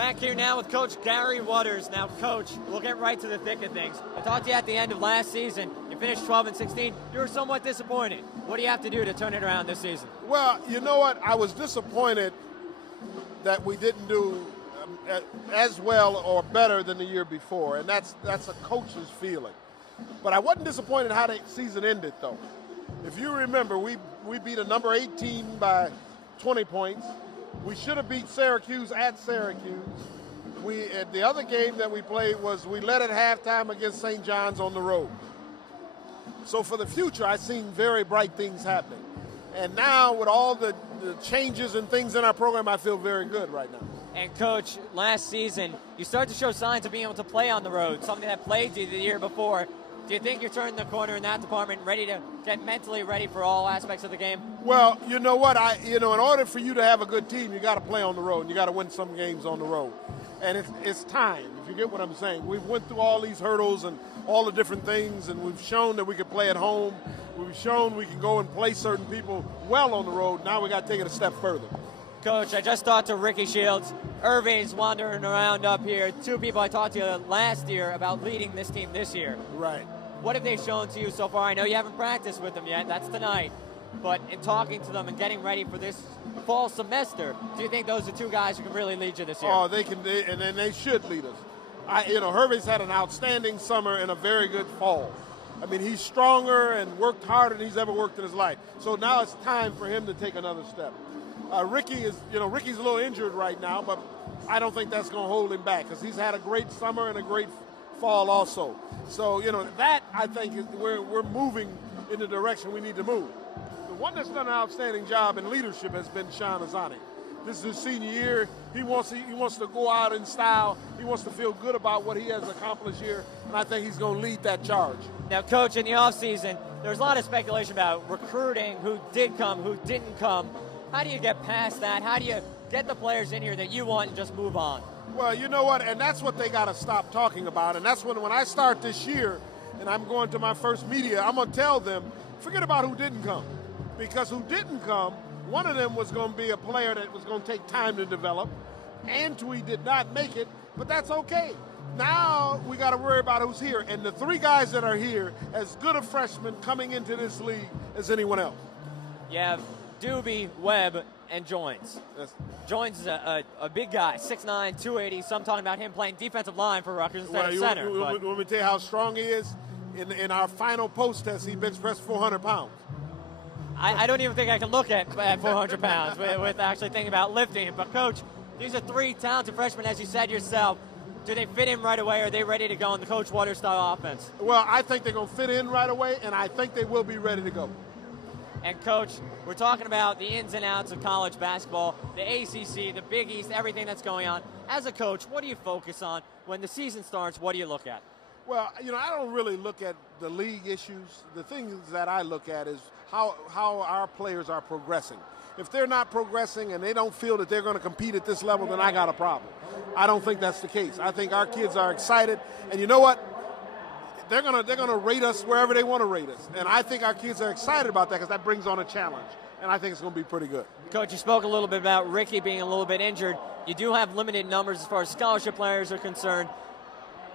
Back here now with Coach Gary Waters. Now, Coach, we'll get right to the thick of things. I talked to you at the end of last season. You finished 12-16. You were somewhat disappointed. What do you have to do to turn it around this season? Well, you know what? I was disappointed that we didn't do as well or better than the year before, and that's a coach's feeling. But I wasn't disappointed how the season ended, though. If you remember, we beat a number 8 team by 20 points. We should have beat Syracuse at Syracuse. The other game that we played was we led at halftime against St. John's on the road. So for the future, I've seen very bright things happening. And now with all the changes and things in our program, I feel very good right now. And, Coach, last season, you start to show signs of being able to play on the road, something that plagued you the year before. Do you think you're turning the corner in that department, ready to get mentally ready for all aspects of the game? Well, you know what? In order for you to have a good team, you got to play on the road, and you got to win some games on the road. And it's time, if you get what I'm saying. We've went through all these hurdles and all the different things, and we've shown that we can play at home. We've shown we can go and play certain people well on the road. Now we got to take it a step further. Coach, I just talked to Ricky Shields. Irving's wandering around up here. Two people I talked to last year about leading this team this year. Right. What have they shown to you so far? I know you haven't practiced with them yet. That's tonight. But in talking to them and getting ready for this fall semester, do you think those are two guys who can really lead you this year? Oh, they can, and they should lead us. Hervey's had an outstanding summer and a very good fall. I mean, he's stronger and worked harder than he's ever worked in his life. So now it's time for him to take another step. Ricky's a little injured right now, but I don't think that's going to hold him back because he's had a great summer and a great fall also. So, that I think is we're moving in the direction we need to move. The one that's done an outstanding job in leadership has been Sean Azani. This is his senior year. He wants to go out in style. He wants to feel good about what he has accomplished here, and I think he's going to lead that charge. Now, Coach, in the offseason, there's a lot of speculation about recruiting, who did come, who didn't come. How do you get past that? How do you get the players in here that you want and just move on? Well, you know what, and that's what they got to stop talking about, and that's when I start this year and I'm going to my first media, I'm going to tell them, forget about who didn't come, because who didn't come, one of them was going to be a player that was going to take time to develop. Antwi did not make it, but that's okay. Now we got to worry about who's here, and the three guys that are here, as good a freshmen coming into this league as anyone else. You have Doobie, Webb, and Joins. Yes. Joins is a big guy, 6'9", 280. Some talking about him playing defensive line for Rutgers instead of center. Let me tell you how strong he is. In our final post test, he bench pressed 400 pounds. I don't even think I can look at 400 pounds with actually thinking about lifting him. But, Coach, these are three talented freshmen, as you said yourself. Do they fit in right away, or are they ready to go in the Coach Waters style offense? Well, I think they're going to fit in right away, and I think they will be ready to go. And, Coach, we're talking about the ins and outs of college basketball, the ACC, the Big East, everything that's going on. As a coach, what do you focus on? When the season starts, what do you look at? Well, I don't really look at the league issues. The things that I look at is how our players are progressing. If they're not progressing and they don't feel that they're going to compete at this level, then I got a problem. I don't think that's the case. I think our kids are excited, and you know what? They're gonna rate us wherever they want to rate us, and I think our kids are excited about that because that brings on a challenge, and I think it's going to be pretty good. Coach, you spoke a little bit about Ricky being a little bit injured. You do have limited numbers as far as scholarship players are concerned.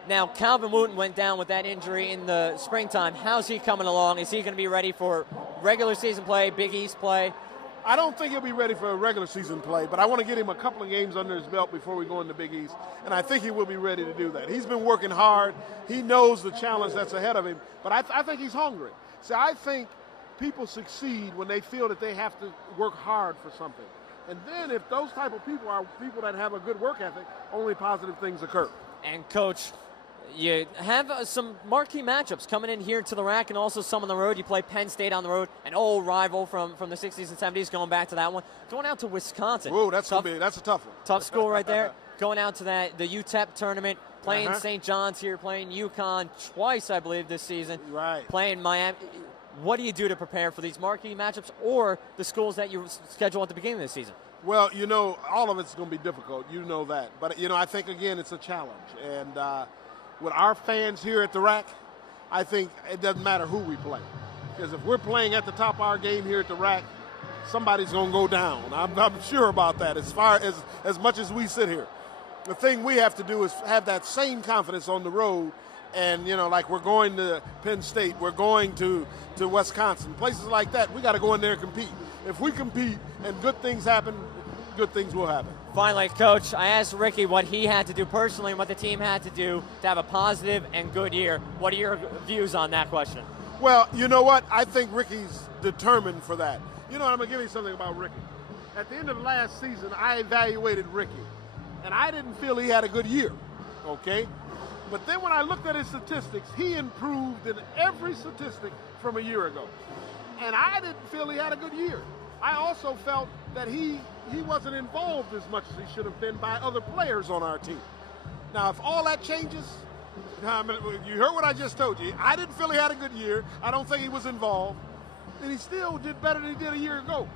Now, Calvin Wooten went down with that injury in the springtime. How's he coming along? Is he going to be ready for regular season play, Big East play? I don't think he'll be ready for a regular season play, but I want to get him a couple of games under his belt before we go into Big East, and I think he will be ready to do that. He's been working hard. He knows the challenge that's ahead of him, but I think he's hungry. See, I think people succeed when they feel that they have to work hard for something. And then if those type of people are people that have a good work ethic, only positive things occur. And, Coach, you have some marquee matchups coming in here to the RAC and also some on the road. You play Penn State on the road, an old rival from the 60s and 70s, going back to that one. Going out to Wisconsin. Whoa, that's a tough one. Tough school right there. Going out to the UTEP tournament, playing St. John's here, playing UConn twice, I believe, this season. Right. Playing Miami. What do you do to prepare for these marquee matchups or the schools that you schedule at the beginning of the season? Well, all of it's going to be difficult. You know that. But, I think, again, it's a challenge. And with our fans here at the RAC, I think it doesn't matter who we play. Because if we're playing at the top of our game here at the RAC, somebody's going to go down. I'm sure about that as much as we sit here. The thing we have to do is have that same confidence on the road. And, you know, like we're going to Penn State, we're going to Wisconsin, places like that, we got to go in there and compete. If we compete and good things happen, good things will happen. Finally, Coach, I asked Ricky what he had to do personally and what the team had to do to have a positive and good year. What are your views on that question? Well, you know what? I think Ricky's determined for that. You know, I'm going to give you something about Ricky. At the end of last season, I evaluated Ricky, and I didn't feel he had a good year, okay? But then when I looked at his statistics, he improved in every statistic from a year ago. And I didn't feel he had a good year. I also felt that he wasn't involved as much as he should have been by other players on our team. Now, if all that changes, you heard what I just told you. I didn't feel he had a good year. I don't think he was involved. And he still did better than he did a year ago.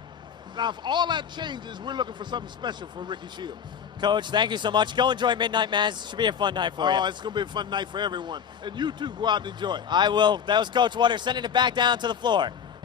Now, if all that changes, we're looking for something special for Ricky Shields. Coach, thank you so much. Go enjoy MidKnight Madness. Should be a fun night for you. Oh, it's going to be a fun night for everyone. And you, too, go out and enjoy it. I will. That was Coach Waters sending it back down to the floor.